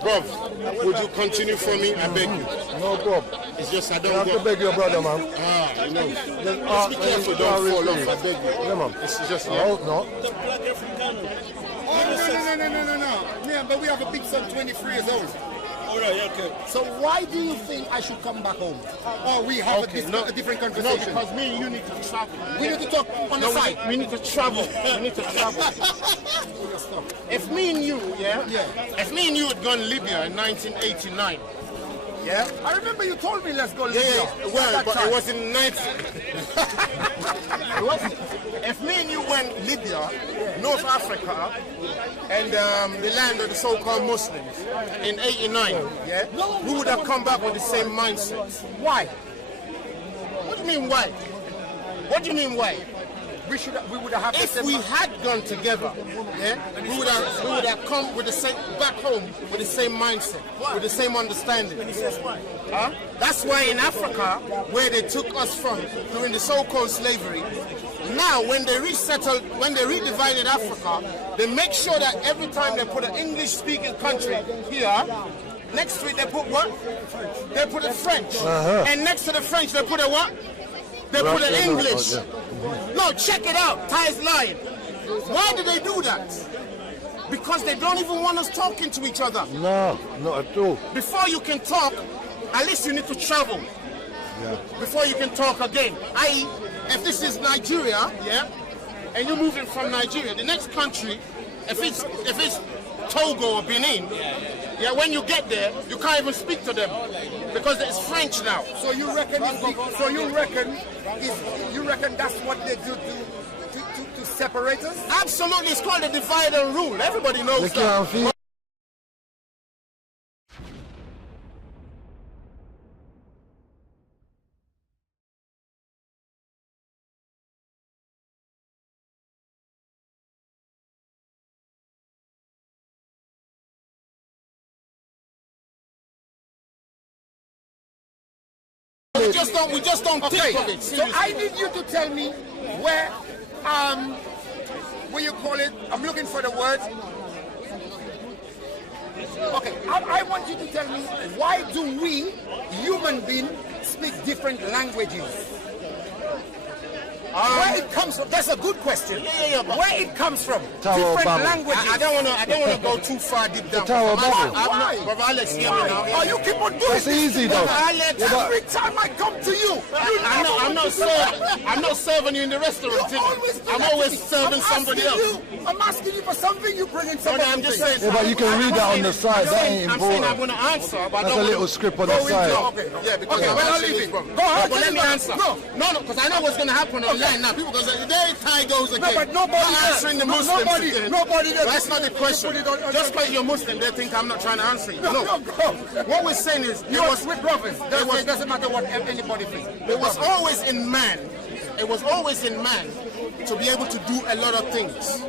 Bruv, would you continue for me? I beg you. No problem. It's just I don't I have go. to beg your brother, man. I know. Just be careful, don't fall off. I beg you. Yeah, man. It's just I hope not. No. Yeah, but we have a big son, 23 years old. All right, okay. So why do you think I should come back home? Or we have a different No, conversation? because me and you need to travel. We need to talk on the side. We need to travel. We need to travel. If me and you, if me and you had gone Libya in 1989, I remember you told me let's go Libya. well, but it was in 19... If me and you went Libya, North Africa, and the land of the so-called Muslims in 89, we would have come back with the same mindset. Why? What do you mean why? What do you mean why? We would have If we had gone together, we would have come with the same back home with the same mindset, with the same understanding. That's why in Africa, where they took us from during the so-called slavery, now when they redivided Africa, they make sure that every time they put an English-speaking country here, next to it they put what? They put a French, and next to the French they put a what? They put an English. No, check it out. Ty's lying. Why do they do that? Because they don't even want us talking to each other. No, not at all. Before you can talk, at least you need to travel. Before you can talk again. I.e., if this is Nigeria, and you're moving from Nigeria, the next country, if it's Togo or Benin, when you get there, you can't even speak to them because it's French now. So you reckon? You reckon that's what they do to separate us? Absolutely, it's called the divide and rule. Everybody knows that. We just don't think of it. So I need you to tell me where, what you call it? I'm looking for the word. Okay, I want you to tell me, why do we, human beings, speak different languages? Where it comes from? That's a good question. Where it comes from? Different languages. I don't want to go too far deep down. Why? Brother Alex, hear me now. Oh, you keep on doing That's easy though. Every time I come to you, I'm not serving you in the restaurant. I'm always serving somebody else. I'm asking you for something, you bring in something. I'm just saying. Yeah, but you can read that on the side. That ain't I'm saying I'm important. going to answer, but I That's don't a little script on the side. Yeah, because I'll leave it. Go ahead. But let me answer. No, because I know what's going to happen online now. People go, there Ty goes again. No, but nobody not answering the Muslims again. Nobody there. That's not the question. Just because you're Muslim, they think I'm not trying to answer you. No. What we're saying is, You was with brothers. It doesn't matter what anybody thinks. it was always in man. It was always in man to be able to do a lot of things.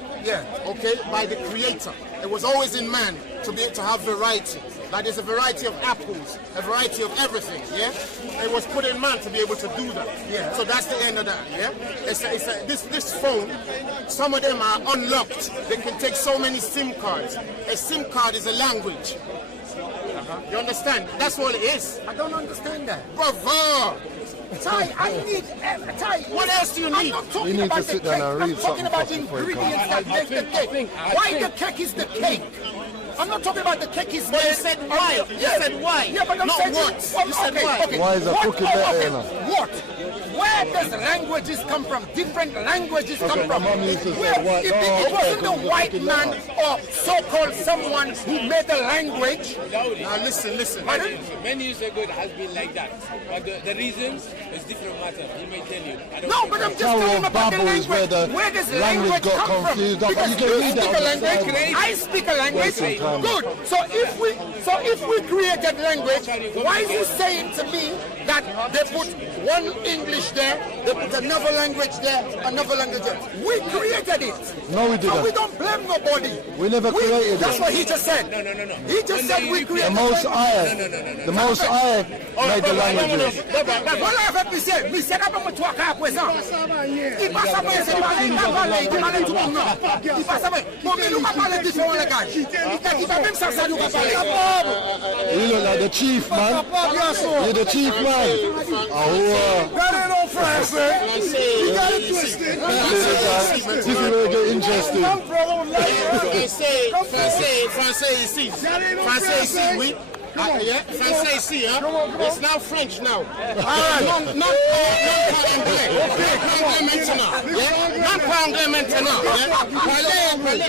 Okay, by the Creator. It was always in man to be able to have variety. Like there's a variety of apples, a variety of everything. It was put in man to be able to do that. So that's the end of that. This phone, some of them are unlocked. They can take so many SIM cards. A SIM card is a language. You understand? That's what it is. I don't understand that. Bravo! Ty, I need... Ty, what else do you need? I'm not talking You need about to sit the down cake. and read I'm talking something about first before you ingredients that make the cake. Why the cake is the cake? I'm not talking about the cake is But you said why. You said why. Yeah, but I'm not saying what. You said why. Okay. Why is that cookie better than us? What? Where does languages come from? Different languages come from. My mum used to say Where, white. it wasn't the white man or so-called someone who made the language. Now listen. Many years ago it has been like that. But the reasons is different matter. He may tell you. No, but I'm just telling you about the language. Where does language got come confused. from? Because You can read that on the language. side. I speak a language. Yes, Good. So if we created language, why is he saying to me that that they put one English there, they put another language there, another language there. We created it. No, we And didn't. we don't blame nobody. We never created That's it. what he just said. No. He just said we created The Most High, the Most High made the languages. Voilà avec monsieur, monsieur n'a pas me toi qu'à présent. Il passe à moi, c'est pas il va parler, il va parler tout le monde. Il passe à moi. Bon, mais nous va parler différent les gars. Il va même ça nous va parler. You look like the chief, man. You're the chief, man. That ain't no français. You got it twisted. This is where it get interesting. Français ici. Français ici, oui. Yeah, Français ici, hein. It's now French now. Non parler maintenant. Non parler maintenant. Parler.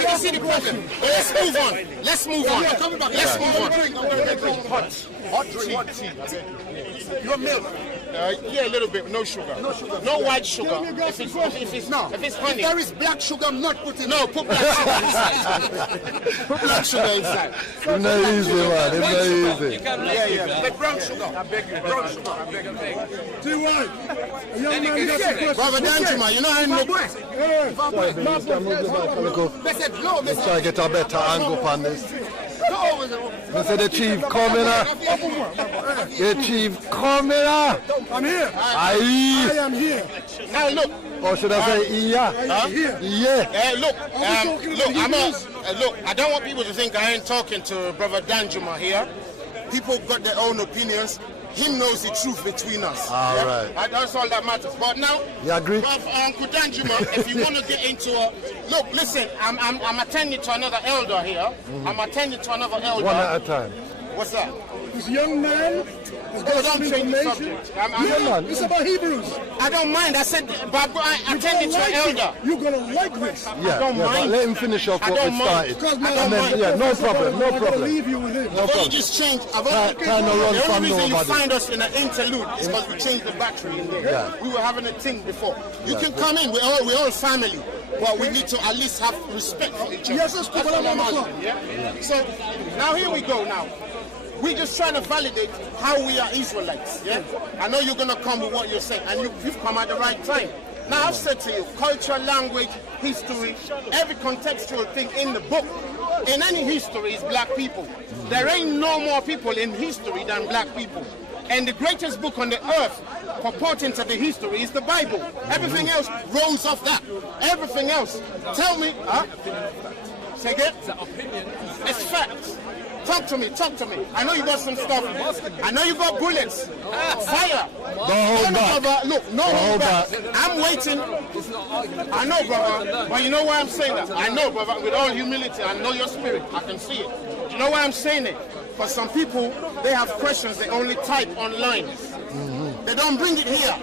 You see the problem. But let's move on. Let's move on. Hot tea. Your milk. Yeah, a little bit. No sugar. No white sugar. If it's honey. If there is black sugar, I'm not putting. No, put black sugar inside. Put black sugar inside. It's not easy, man. It's not easy. Yeah. The brown sugar. I beg you. Brown sugar. T1, a young man got some questions. Brother Danjuma, you know how Let's try to get a better angle on this. Mr. The chief coming up. The chief coming up. I'm here. I Aye. am here. Now look. Or should I say iya? Yeah. Look, I don't want people to think I ain't talking to Brother Danjuma here. People got their own opinions. Him knows the truth between us. All right. That's all that matters. But now, You agree? Uncle Danjuma, if you want to get into a look, listen, I'm attending to another elder here. I'm attending to another elder. One at a time. What's that? This young man has got some don't change the information. subject. man. It's about Hebrews. I don't mind. I said, but I attended to an elder. You're gonna like this. Yeah, don't but mind. let him finish off I what we don't mind. started. Because And man, then, yeah, no problem. I'm gonna leave you with him. No I've only problem. just changed. Can't run The from only reason you nobody. find us in an interlude is because we changed the battery in there. Yeah. We were having a thing before. You Yeah, can good. come in. We're all family, but we need to at least have respect for each other. Yes, that's That's what I'm all on. asking, yeah? So now here we go. Now we just trying to validate how we are Israelites. Yeah. I know you're gonna come with what you're saying, and you've come at the right time. Now I've said to you, culture, language, history, every contextual thing in the book, in any history is black people. There ain't no more people in history than black people. And the greatest book on the earth purporting to the history is the Bible. Everything else rolls off that. Everything else. Tell me, say again? It's facts. Talk to me. I know you got some stuff. I know you got bullets. Fire. hold back. Look, no hold back. I'm waiting. I know, brother. But you know why I'm saying that? I know, brother, with all humility, I know your spirit. I can see it. You know why I'm saying it? For some people, they have questions they only type online. They don't bring it here.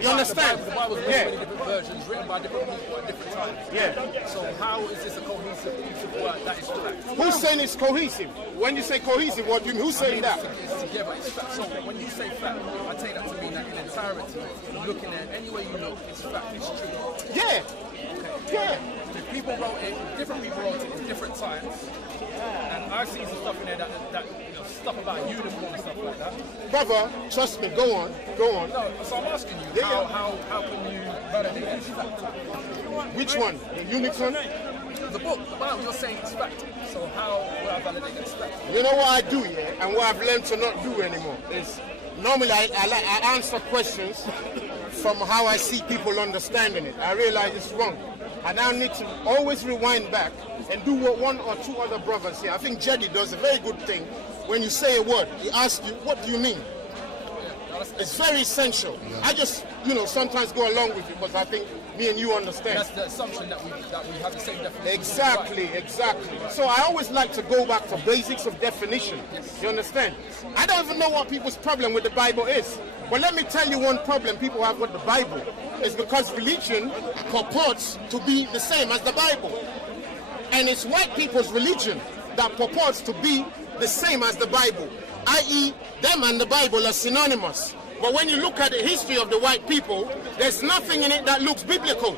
You understand? The Bible's written in different versions, written by different people at different times. Yeah. So how is this a cohesive piece of work that is fact? Who's saying it's cohesive? When you say cohesive, what do you mean? Who's saying that? It's together, it's fact. So when you say fact, I take that to mean that in entirety, looking at any way you look, it's fact, it's true. Yeah. Yeah. People wrote it, different people wrote it in different times. And I've seen some stuff in there that stuff about uniform and stuff like that. Brother, trust me, go on. No, so I'm asking you, Yeah. how can you validate this fact? Which one? The unicorn? The book, the Bible, you're saying it's fact. So how will I validate this fact? You know what I do, yeah, and what I've learned to not do anymore is normally I answer questions from how I see people understanding it. I realize it's wrong. I now need to always rewind back and do what one or two other brothers here. I think Jedi does a very good thing. When you say a word, he asks you, what do you mean? It's very essential. I just, sometimes go along with it because I think me and you understand. That's the assumption that we have the same definition. Exactly. So I always like to go back to basics of definition. You understand? I don't even know what people's problem with the Bible is. But let me tell you one problem people have with the Bible. It's because religion purports to be the same as the Bible. And it's white people's religion that purports to be the same as the Bible. I.e., them and the Bible are synonymous. But when you look at the history of the white people, there's nothing in it that looks biblical.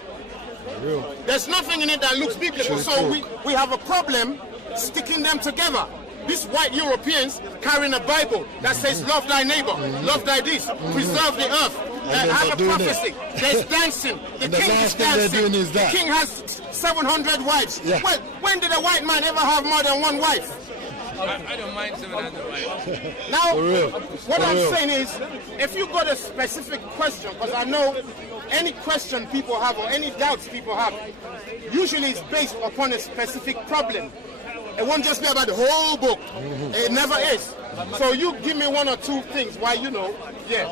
There's nothing in it that looks biblical. So we have a problem sticking them together. these white Europeans carrying a Bible that says love thy neighbor, love thy this, preserve the earth, have a prophecy. There's dancing. The king is dancing. The king has 700 wives. Yeah. Well, when did a white man ever have more than one wife? I don't mind 700 wives. Now, what For I'm real. saying is, if you got a specific question, because I know any question people have or any doubts people have, usually it's based upon a specific problem. It won't just be about the whole book. It never is. So you give me one or two things why you know. Yeah.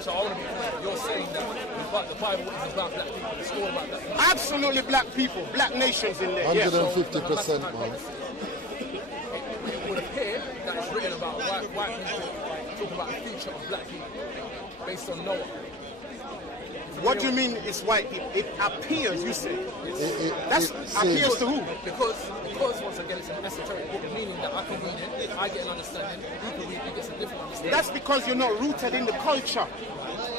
So I want to be clear. You're saying that the Bible is about black people. It's all about black people. Absolutely black people, black nations in there. Yeah. 150%, man. It would appear that it's written about white people talking about the future of black people based on Noah. What do you mean it's white people? It appears, you say. That's it appears to who? Because once again it's an esoteric book, meaning that I can read it, I get an understanding, you can read it, gets a different understanding. That's because you're not rooted in the culture.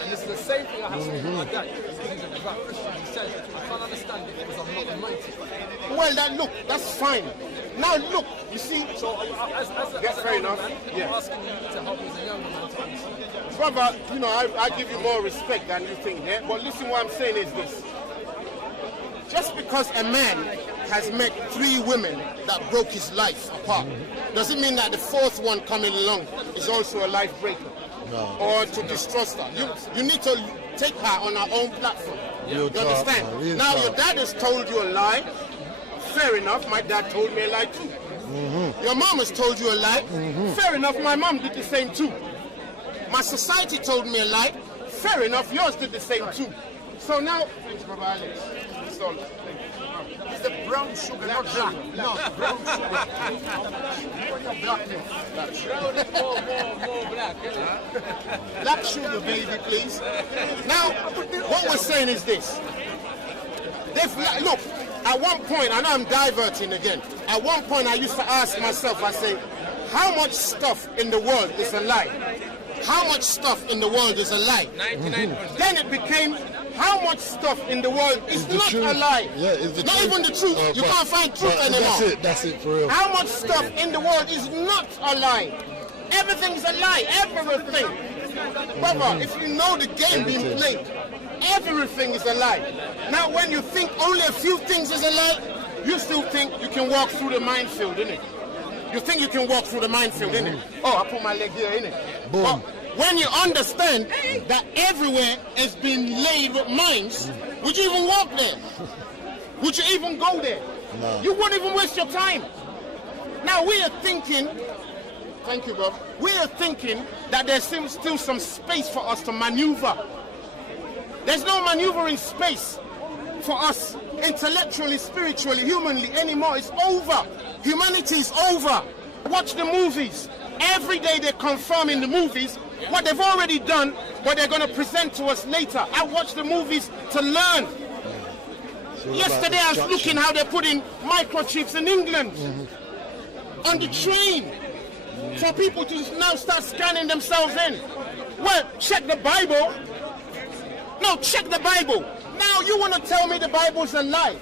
And this is the same thing I have to say to my dad. He's a devout Christian. He says, I can't understand it because I'm not anointed. Well, that's fine. Now look, you see. So as Fair an enough. older man, Yeah. I'm asking you to help me as a younger man to understand. Brother, you know, I give you more respect than you think, yeah? But listen, what I'm saying is this. Just because a man has met 3 women that broke his life apart, doesn't mean that the 4th one coming along is also a life breaker. No. Or to distrust her. You need to take her on her own platform. You understand? Real Now, talk. your dad has told you a lie. Fair enough, my dad told me a lie too. Your mom has told you a lie. Fair enough, my mom did the same too. My society told me a lie. Fair enough, yours did the same too. So now, thanks, Brother Alex. It's all. It's the brown sugar, not black. No, brown sugar. More black. Isn't it? Black sugar, baby, please. Now, what we're saying is this. Look, at one point, I know I'm diverting again. At one point, I used to ask myself, I say, how much stuff in the world is a lie? How much stuff in the world is a lie? 99%. Then it became, how much stuff in the world is not truth. a lie? Yeah, it's the not truth. even the truth. You But- can't find truth but anymore. That's it for real. How much stuff in the world is not a lie? Everything's a lie. Everything. Brother, if you know the game being played, everything is a lie. Now, when you think only a few things is a lie, you still think you can walk through the minefield, innit? You think you can walk through the minefield, innit? Oh, I put my leg here, innit? Boom. But when you understand that everywhere has been laid with mines, would you even walk there? Would you even go there? No. You wouldn't even waste your time. Now we are thinking, thank you, bro. We are thinking that there's still some space for us to maneuver. There's no maneuvering space for us intellectually, spiritually, humanly anymore. It's over. Humanity is over. Watch the movies. Every day they're confirming the movies what they've already done, what they're going to present to us later. I watch the movies to learn. Yesterday I was looking how they're putting microchips in England on the train for people to now start scanning themselves in. Well, check the Bible. No, check the Bible. Now you want to tell me the Bible's a lie.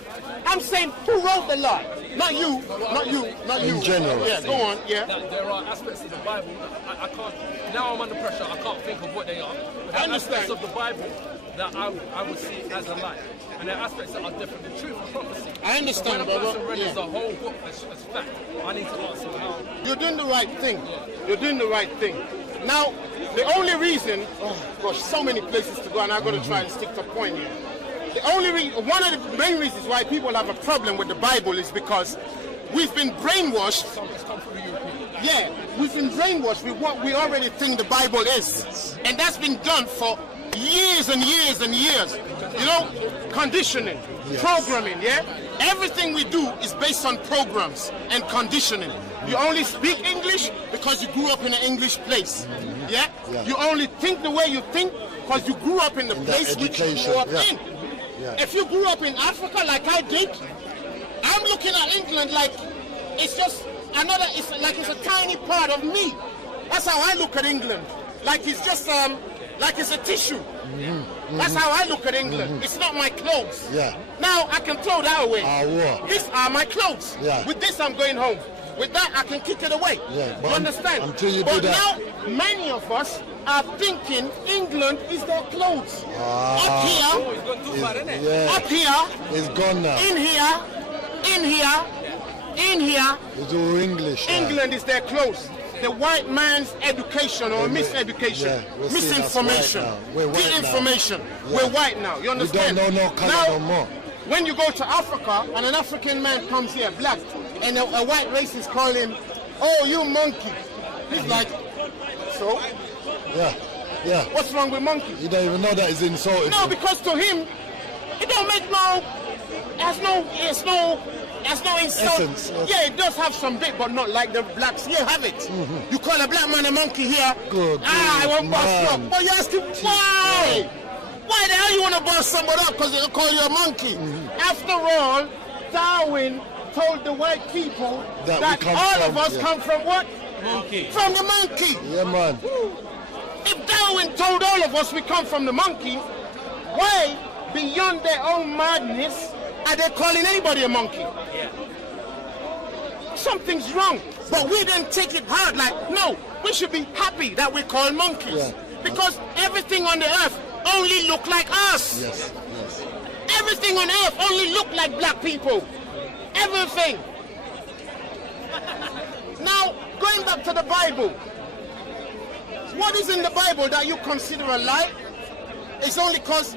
I'm saying, who wrote the lie? Not you, not you, not you. In general. Yeah, go on, yeah. That there are aspects of the Bible that I can't, now I'm under pressure, I can't think of what they are. But there I are aspects understand. of the Bible that I would see as a lie. And there are aspects that are different. The truth and prophecy. I understand, so when a brother. person renders Yeah. the whole book as fact, I need to ask him how. You're doing the right thing. You're doing the right thing. Now, the only reason, oh gosh, so many places to go, and I'm going to try and stick to the point here. The only reason, one of the main reasons why people have a problem with the Bible is because we've been brainwashed. It's come through the European. Yeah, we've been brainwashed with what we already think the Bible is. And that's been done for years and years and years. You know, conditioning, programming, yeah? Everything we do is based on programs and conditioning. You only speak English because you grew up in an English place. Yeah? You only think the way you think because you grew up in the place which you grew up in. If you grew up in Africa like I did, I'm looking at England like it's just another, it's like it's a tiny part of me. That's how I look at England. Like it's just, like it's a tissue. That's how I look at England. It's not my clothes. Yeah. Now I can throw that away. What? These are my clothes. Yeah. With this I'm going home. With that, I can kick it away. Yeah, you understand? Until you but do that. now, many of us are thinking England is their clothes. Up here, It's gone too far, isn't it? Yeah, up here, it's gone now. in here, in here, in here, It's all English now. England is their clothes. The white man's education or miseducation, Yeah, we'll see that's misinformation, white now. We're white now. disinformation. Yeah. We're white now. You We don't understand? know no colour now, no more. when you go to Africa and an African man comes here, black, and a white racist call him, "Oh, you monkey," he's like, "So, Yeah, yeah. what's wrong with monkey?" You don't even know that he's insulted. No, because to him, it don't make no, it's no insult. Essence, yes. Yeah, it does have some bit, but not like the blacks here have it. You call a black man a monkey here. Good I won't bust you up. man. But you ask him why? Why the hell you want to bust somebody up because they'll call you a monkey? After all, Darwin told the white people That that we come all from, of us yeah. come from what? Monkey. From the monkey. Yeah, man. If Darwin told all of us we come from the monkey, why, beyond their own madness, are they calling anybody a monkey? Something's wrong. But we didn't take it hard. Like, no, we should be happy that we're called monkeys. Yeah. Because everything on the earth only look like us. Yes, yes. Everything on earth only look like black people. Everything. Now, going back to the Bible. What is in the Bible that you consider a lie? It's only because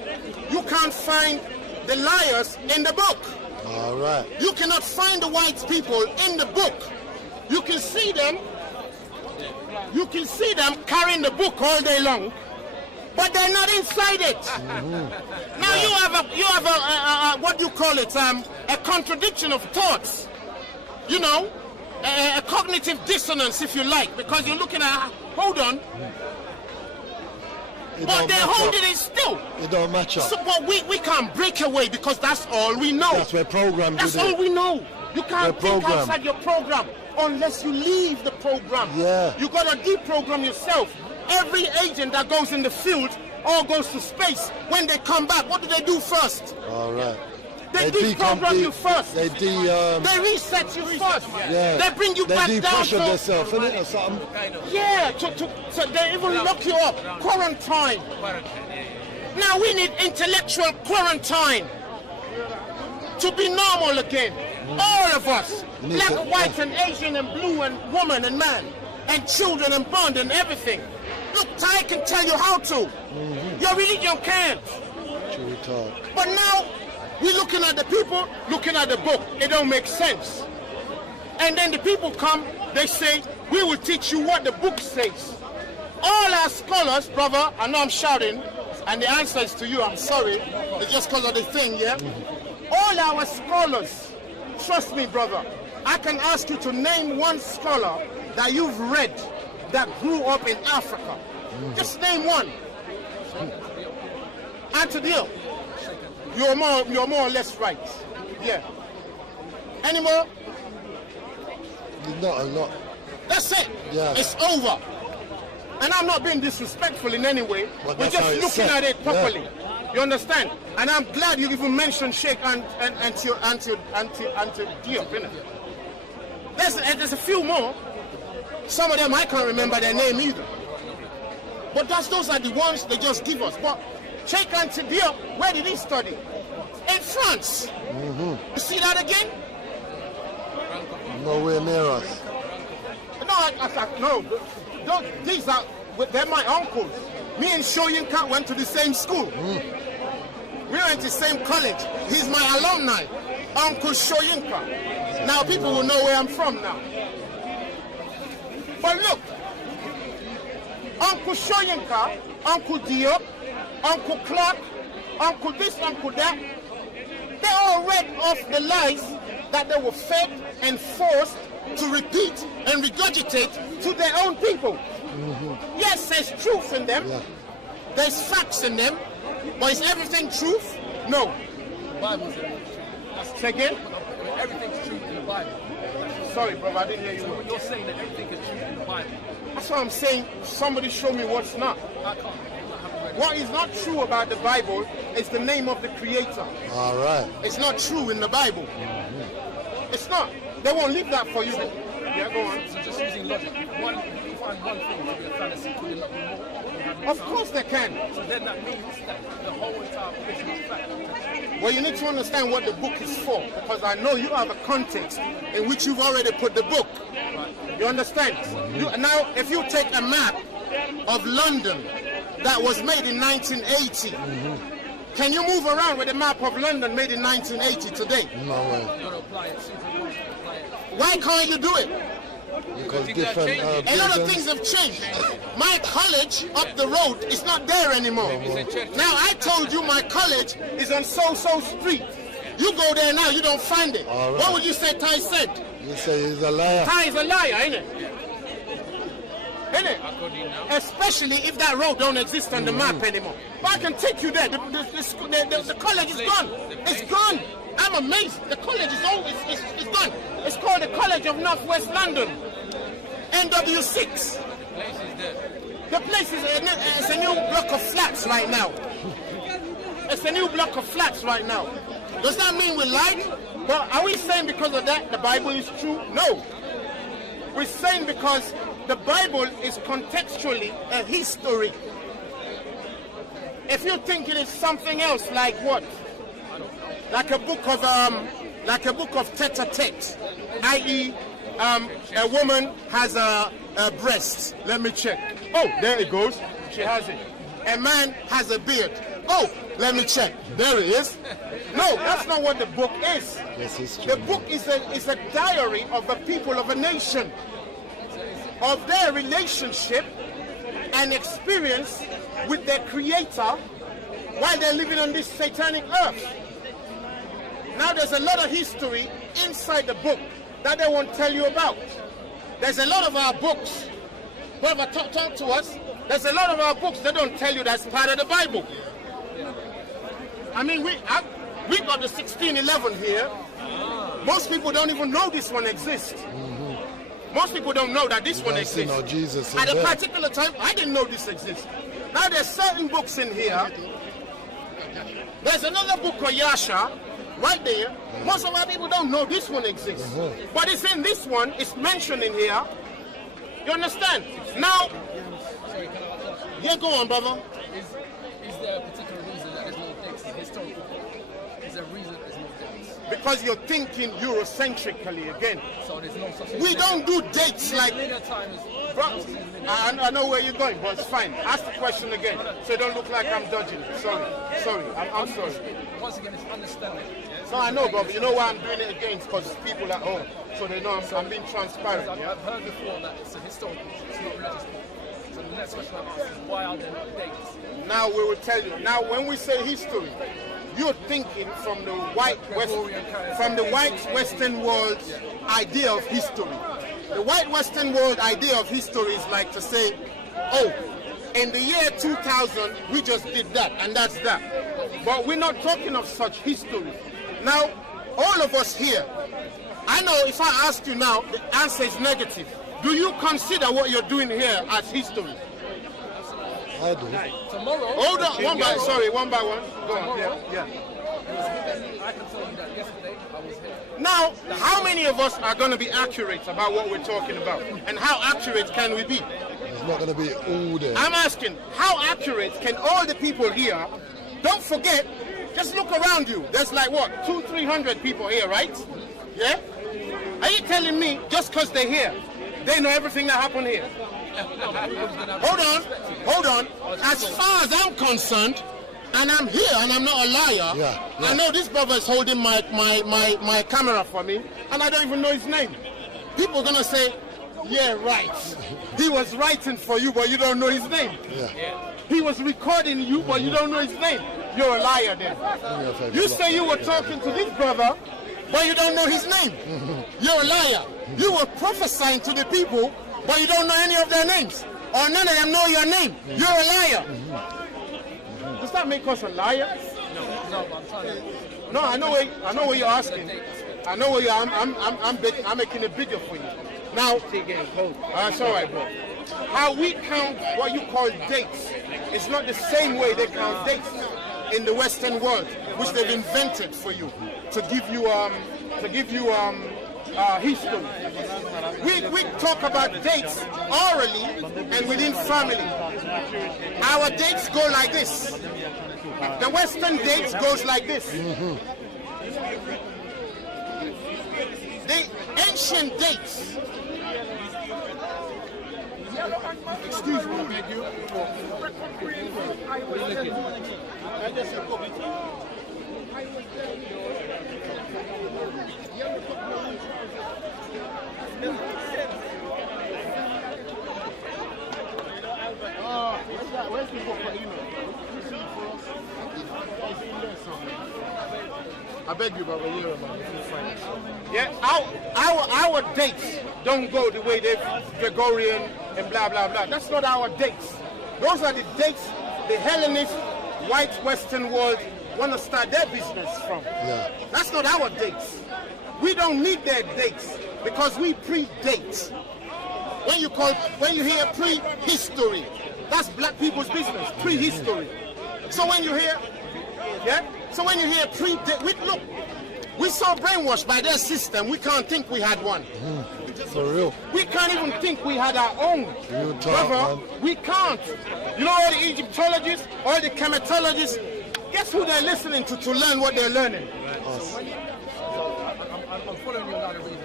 you can't find the liars in the book. All right. You cannot find the white people in the book. You can see them. You can see them carrying the book all day long, but they're not inside it. Now you have a what do you call it? A contradiction of thoughts. You know, a cognitive dissonance, if you like, because you're looking at. Hold on. But they're holding it still. It don't match up. So, but we can't break away because that's all we know. That's where programmed That's with all it. we know. You can't We're think programmed. outside your program unless you leave the program. Yeah. You got to deprogram yourself. Every agent that goes in the field or goes to space, when they come back, what do they do first? All right. They deprogram you first. They They reset you first. yeah. They bring you back down depressure to... themselves, innit, or something. Yeah, so they even lock you up. Quarantine. Now we need intellectual quarantine to be normal again. All of us, need black, to- white, and Asian, and blue, and woman, and man, and children, and bond, and everything. Look, Ty can tell you how to. Your religion can't. True talk. But now we're looking at the people, looking at the book. It don't make sense. And then the people come, they say, we will teach you what the book says. All our scholars, brother, I know I'm shouting, and the answer is to you, I'm sorry. It's just because of the thing, yeah? All our scholars, trust me, brother, I can ask you to name one scholar that you've read that grew up in Africa. Just name one. Antidio, you're more or less right. Yeah. Any more? Not a lot. That's it. Yeah. It's over. And I'm not being disrespectful in any way. But We're that's how just it's looking set. at it properly. Yeah. You understand? And I'm glad you even mentioned Sheikh Diop, innit? There's a few more. Some of them I can't remember their name either. But those are the ones they just give us. But Sheikh Diop, where did he study? In France. You see that again? Nowhere near us. No, they're my uncles. Me and Shoyinka went to the same school. We went to the same college. He's my alumni, Uncle Shoyinka. Now people will know where I'm from now. But look, Uncle Shoyinka, Uncle Diop, Uncle Clark, Uncle this, Uncle that, they all read off the lies that they were fed and forced to repeat and regurgitate to their own people. Yes, there's truth in them. Yeah. There's facts in them. But is everything truth? No. The Bible's everything. Say again? Everything's true in the Bible. Sorry, brother, I didn't hear you. So when you're saying that everything is true in the Bible, That's what I'm saying. Somebody show me what's not. I can't. I haven't read it. What is not true about the Bible is the name of the Creator. All right. It's not true in the Bible. It's not. They won't leave that for you. Yeah, go on. So just using logic, you can find one thing to be a fallacy, could it not be more? Of course they can. So then that means that the whole entire position is fact. Well, you need to understand what the book is for, because I know you have a context in which you've already put the book. You understand? Now, if you take a map of London that was made in 1980, can you move around with a map of London made in 1980 today? No way. Why can't you do it? Because different A lot of things have changed. My college up the road is not there anymore. Now, I told you my college is on so-so street. You go there now, you don't find it. All right. What would you say Ty said? You say he's a liar. Ty is a liar, ain't it? Ain't it? Especially if that road don't exist on the map anymore. But I can take you there. The college is gone. It's gone. I'm amazed. The college is always it's gone. It's called the College of Northwest London. NW6. The place is it's a new block of flats right now. It's a new block of flats right now. Does that mean we lied? But are we saying because of that the Bible is true? No. We're saying because the Bible is contextually a history. If you think it is something else, like what? Like a book of tete-a-tete, i.e., a woman has a breast. Let me check. Oh, there it goes. She has it. A man has a beard. Oh, let me check. There it is. No, that's not what the book is. The book is a diary of the people of a nation, of their relationship and experience with their creator while they're living on this satanic earth. Now there's a lot of history inside the book that they won't tell you about. There's a lot of our books. Whoever talk to us, there's a lot of our books that don't tell you that's part of the Bible. I mean, we got the 1611 here. Most people don't even know this one exists. Most people don't know that this one exists. No Jesus At a particular time, I didn't know this exists. Now there's certain books in here. There's another book called Yasha, right there. Most of our people don't know this one exists. But it's in this one, it's mentioned in here. You understand? Now, yeah, go on, brother. Is there a particular reason that there's no dates? Historical. Is there a reason there's no dates? Because you're thinking Eurocentrically again. So there's no such thing. We don't do dates like... Bro, I know where you're going, but it's fine. Ask the question again, so it don't look like I'm dodging it. Sorry, I'm sorry. Once again, it's understanding. No, I know, but you know why I'm doing it again? Because it's people at home, so they know I'm being transparent. I've heard before that it's a historical, it's not religious. So the next question I ask is, why are there no dates? Now we will tell you. Now, when we say history, you're thinking from the white Western world idea of history. The white Western world idea of history is like to say, oh, in the year 2000, we just did that, and that's that. But we're not talking of such history. Now, all of us here, I know if I ask you now, the answer is negative. Do you consider what you're doing here as history? I do. Tomorrow... Hold on, one by one. Go on, yeah. I can tell you that yesterday I was here. Now, how many of us are going to be accurate about what we're talking about? And how accurate can we be? It's not going to be all there. I'm asking, how accurate can all the people here? Don't forget, just look around you. There's like what, 200-300 people here, right? Yeah? Are you telling me just because they're here, they know everything that happened here? Hold on. As far as I'm concerned, and I'm here and I'm not a liar, I know this brother is holding my camera for me, and I don't even know his name. People are going to say, yeah, right. He was writing for you, but you don't know his name. He was recording you, but you don't know his name. You're a liar then. You say you were talking to this brother, but you don't know his name. You're a liar. You were prophesying to the people, but you don't know any of their names. Or none of them know your name. You're a liar. Does that make us a liar? No, I know what you're asking. I know what I'm making it bigger for you. Now, that's all right, bro. How we count what you call dates, it's not the same way they count dates in the Western world, which they've invented for you to give you history. We talk about dates orally and within family. Our dates go like this. The Western dates goes like this. The ancient dates. Excuse me, thank you. Where's the book for email? I beg you, brother. Yeah, our dates don't go the way they Gregorian and blah blah blah. That's not our dates. Those are the dates the Hellenist, white Western world want to start their business from. Yeah. That's not our dates. We don't need their dates because we predate. When you hear prehistory, that's black people's business. Prehistory. So when you hear, look, we so brainwashed by their system, we can't think we had one. For real. We can't even think we had our own. Brother, we can't. You know all the Egyptologists, all the chematologists, guess who they're listening to learn what they're learning? I'm following you on that reason.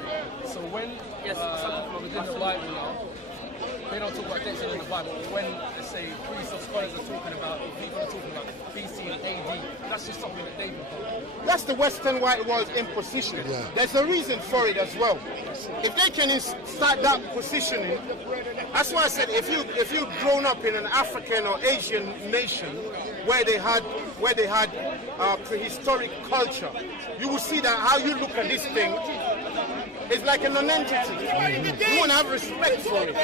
So when some people within the Bible now, they don't talk about dates in the Bible. When, let's say, priests or scholars are talking about, people are talking about BC and AD, that's just something that they've been told. That's the Western white world's imposition. Yeah. There's a reason for it as well. If they can start that positioning, that's why I said if you've grown up in an African or Asian nation where they had prehistoric culture, you will see that how you look at this thing is like a non-entity. You want to have respect for it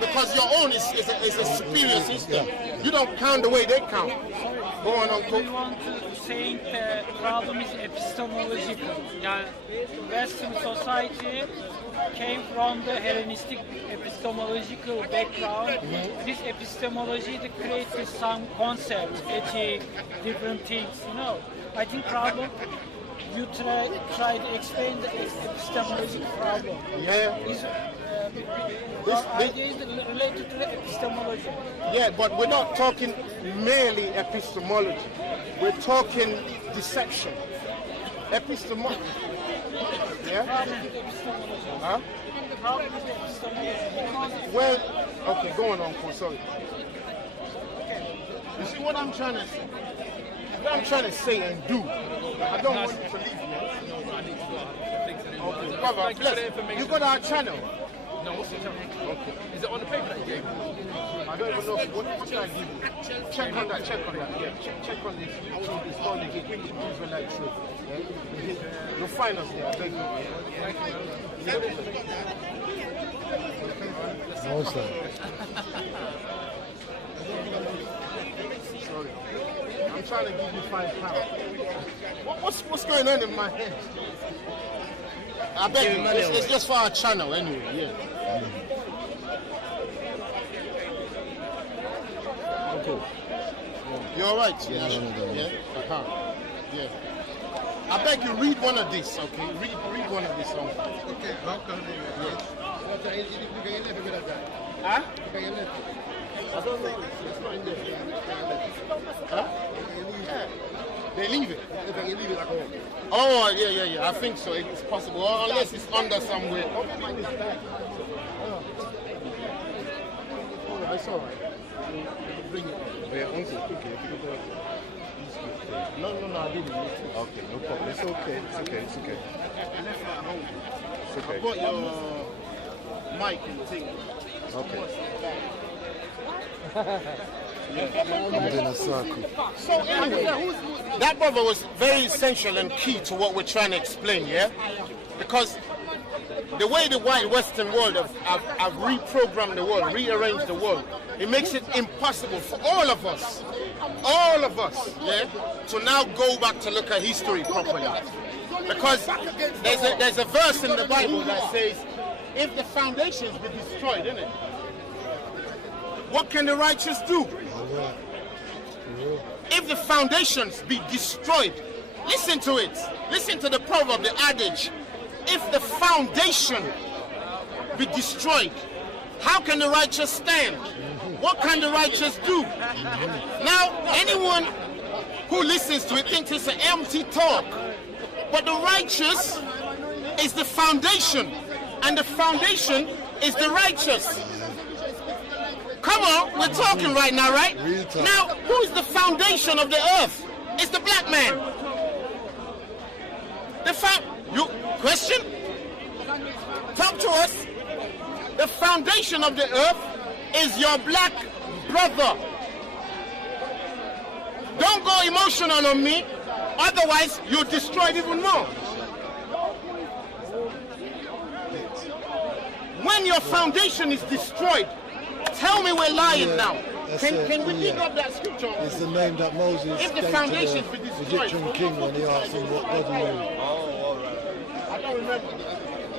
because your own is a superior system. You don't count the way they count. Go on, Uncle. We want to say the problem is epistemological. Western society came from the Hellenistic epistemological background. This epistemology creates some concepts, ethic, different things. I think problem. You try to explain the epistemological problem. This idea is related to the epistemology. Yeah, but we're not talking merely epistemology. We're talking deception. Epistemology. Yeah? Huh? Well, okay, go on, Uncle, sorry. You see what I'm trying to say? What I'm trying to say and do, I don't want you to leave here. Okay, brother, bless. You got our channel? No, what's your channel? Okay. Is it on the paper that you gave me? I don't even know. What can I give you? Check on that. Yeah, check on this. YouTube is called the Israelite Truth. Yeah? You'll find us there. I beg you. No, sir. Sorry. I'm trying to give you £5. What's going on in my head? I beg you, it's just for our channel anyway, yeah. Okay. You alright? Yeah. Yeah. I beg you, read one of these, okay? Read one of these songs. Okay, huh? I don't know. It's not in there. Huh? Yeah. They leave it. They leave it at home. Oh, yeah. I think so. It's possible. Or unless it's under somewhere. Oh, maybe it's back. Oh, it's all right. Bring it. No, I didn't. Okay, no problem. It's okay. It's okay. I got your mic and thing. Okay. In a circle. So anyway, that brother was very essential and key to what we're trying to explain, yeah? Because the way the white Western world have reprogrammed the world, rearranged the world, it makes it impossible for all of us, yeah, to now go back to look at history properly. Because there's a verse in the Bible that says, if the foundations be destroyed, isn't it? What can the righteous do? If the foundations be destroyed, listen to it. Listen to the proverb, the adage. if the foundation be destroyed, how can the righteous stand? What can the righteous do? Now, anyone who listens to it thinks it's an empty talk. But the righteous is the foundation, and the foundation is the righteous. Come on, we're talking right now, right? Now, who is the foundation of the earth? It's the black man. You question? Talk to us. The foundation of the earth is your black brother. Don't go emotional on me, otherwise you're destroyed even more. When your foundation is destroyed, tell me we're lying now. Can we dig up that scripture? It's the name that Moses If the gave foundation to be the destroyed. Egyptian king when he asked him what God knew. I don't remember.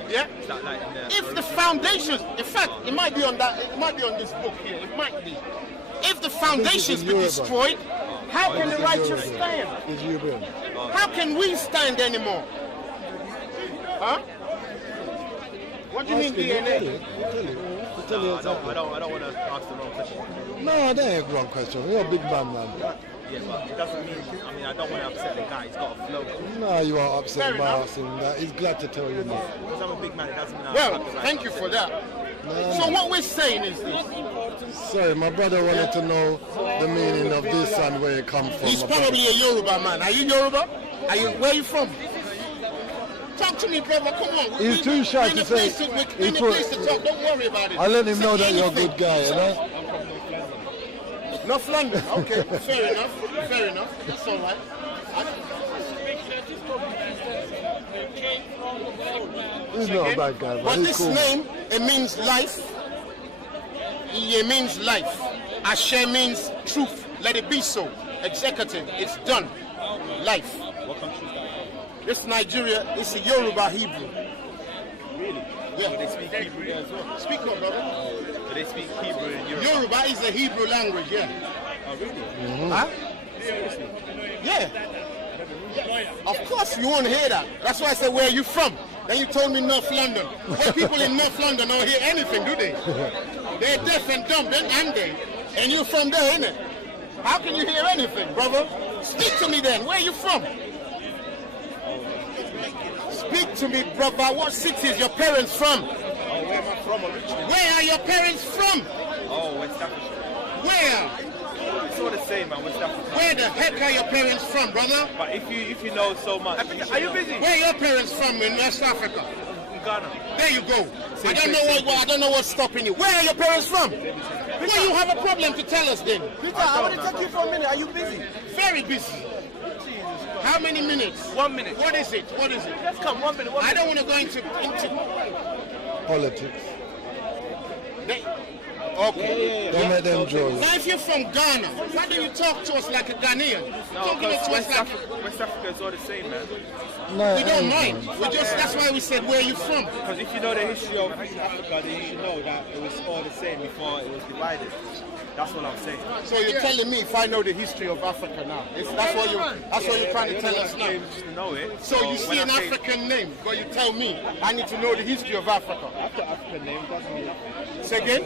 Yeah? If the foundations, in fact, it might be on that, it might be on this book here, it might be. If the foundations be destroyed, how can the righteous stand? How can we stand anymore? Huh? What do you mean DNA? I don't want to ask the wrong question. No, that ain't a wrong question. You're a big man, man. Yeah, but it doesn't mean, I don't want to upset the guy. He's got a flow. No, you are upset by asking that. He's glad to tell you no. Because I'm a big man, it doesn't mean Well, thank you for that. So what we're saying is this. Sorry, my brother wanted to know the meaning of this and where it comes from. He's probably a Yoruba man. Are you Yoruba? Where are you from? Talk to me, brother. Come on. He's too shy to say. We're in a place to talk. Don't worry about it. I'll let him know that you're a good guy, you know? North London. Okay, fair enough. Fair enough. That's all right. He's not a bad guy, but he's this cool. name, it means life. It means life. Ashe means truth. Let it be so. Executive. It's done. Life. What country is that? This Nigeria, it's a Yoruba Hebrew. Really? Yeah. Do they speak Hebrew there as well? Speak up, brother. Do they speak Hebrew in Europe? Yoruba is a Hebrew language, yeah. Oh, really? Huh? Yeah. Of course you won't hear that. That's why I said, where are you from? Then you told me North London. Well, people in North London don't hear anything, do they? They're deaf and dumb, aren't they? And you're from there, innit? How can you hear anything, brother? Speak to me then. Where are you from? Speak to me, brother. What city is your parents from? Oh, where am I from originally? Where are your parents from? Oh, West Africa. Where? It's all the same, man. West Africa. Where the heck are your parents from, brother? But if you know so much, are you busy? Where are your parents from in West Africa? In Ghana. There you go. I don't know what's stopping you. Where are your parents from? Where you have a problem to tell us then? Peter, I want to take you for a minute. Are you busy? Very busy. How many minutes? 1 minute. What is it? What is it? Let's come 1 minute. I don't want to go into Politics. Okay. Don't let them draw you. Now, if you're from Ghana, why don't you talk to us like a Ghanaian? No, Talking because to us West Africa is all the same, man. No, we don't mind. That's why we said, where are you from? Because if you know the history of Africa, then you should know that it was all the same before it was divided. That's what I'm saying. So you're telling me if I know the history of Africa now? That's what you're trying to tell us now. Just to know it. So you see an African name, but you tell me I need to know the history of Africa. I've got African name, doesn't mean nothing. Say again?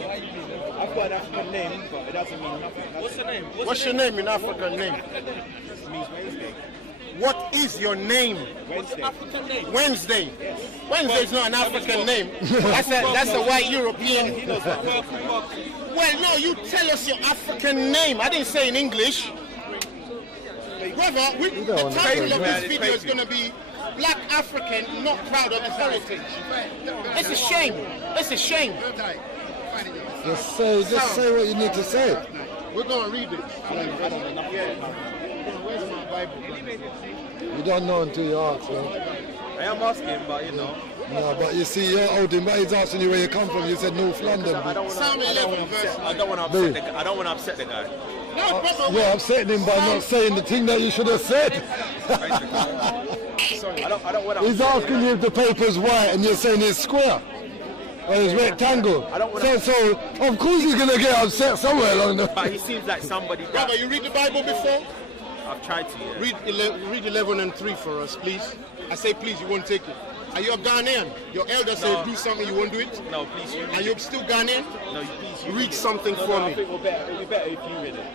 I've got an African name, but it doesn't mean nothing. What's the name? What's your name in African name? It means Wednesday. What is your name? Wednesday. Wednesday. Wednesday is not an African name. That's a white European. Well, no, you tell us your African name. I didn't say in English. Brother, the title of this video is going to be Black African Not Proud of His Heritage. It's a shame. It's a shame. Just say what you need to say. We're going to read it. Where's my Bible? You don't know until you ask, man. I am asking, but you know. No, but you see, you're holding, but he's asking you where you come from. You said North London. Psalm 11, verse 9. I don't want to upset the guy. No, brother. You're upsetting him by not saying the thing that you should have said. I don't want to. He's asking you if the paper's white and you're saying it's square. Or it's rectangle. So of course he's going to get upset somewhere along the way. But he seems like somebody that... Brother, you read the Bible before? I've tried to, yeah. Read 11 and 3 for us, please. I say please, you won't take it. Are you a Ghanaian? Your elder said do something, you won't do it? No, please. Are you still Ghanaian? No, please. Read something for me. I think it'll be better if you read it.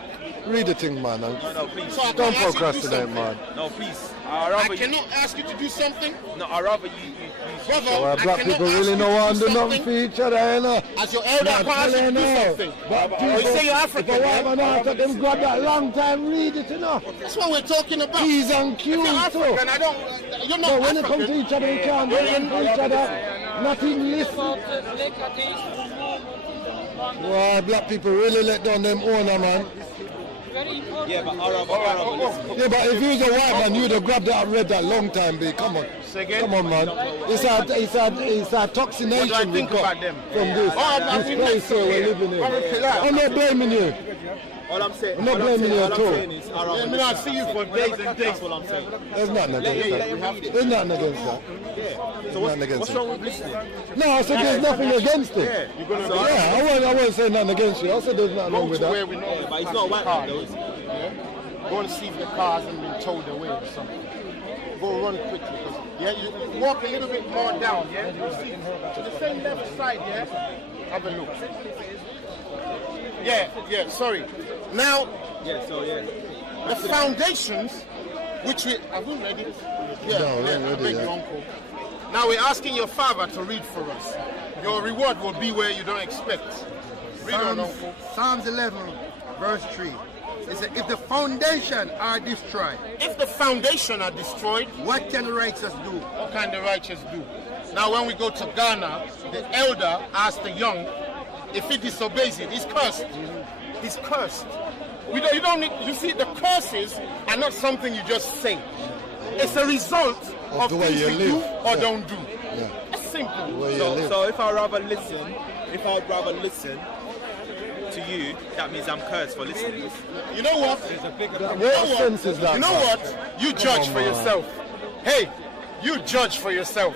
Read the thing, man. No, please. So I Don't can't ask you to do procrastinate, something. man. No, please. I cannot ask you to do something. No, I'd rather you Brother, So I black cannot people ask really you know to what do to do nothing something. for each other, you know. As your elder, I can't ask you to do something. Oh, you say you're African, But why yeah? man after them grab that long time, read it, you know. That's what we're talking about. P's and If Q's you're too. African, I don't. You're not So when it comes to African. each other, we can't listen to each other. Not even listen. About the black atheist movement. Wow, black people really let down them owner, man. Very important. Yeah, but I'd rather listen. Yeah, but if you was a white man, you'd have grabbed that and read that long time, B. Come on. Come on, man. It's a toxination What do I we think got about them? from this place here we're living in. I'm not blaming you. All I'm saying, I'm not blaming you at all. is I'd rather I mean, I see you for days and days. That's what I'm saying. There's nothing against that. There's nothing against that. Yeah. So Nothing against what's it. wrong with listening? No, I said there's nothing against it. Yeah, I won't say nothing against you. I said there's nothing wrong Go with to where that. we know. But he's not a white man, though, is he? Go and see if the car hasn't been towed away or something. Go run quickly. Yeah, you walk a little bit more down, yeah? You see, to the same left side, yeah? Have a look. Yeah, sorry. Now, Yeah, so yeah. the foundations, which we... Have we read it? Yeah, No, we I ain't read it beg yet. your uncle. Now we're asking your father to read for us. Your reward will be where you don't expect. Read on, uncle. Psalms 11, verse 3. It says, if the foundation are destroyed, If the foundation are destroyed, what can the righteous do? what can the righteous do? Now when we go to Ghana, the elder asks the young, if he disobeys it, he's cursed. He's cursed. You don't need, you see, the curses are not something you just say. It's a result of the way things you we do live. or Yeah. don't do. Yeah. It's simple. Where you live. So if I'd rather listen to you, that means I'm cursed for listening. You know what? What sense is that? You know man? what? You judge on, for man. yourself. Hey, you judge for yourself.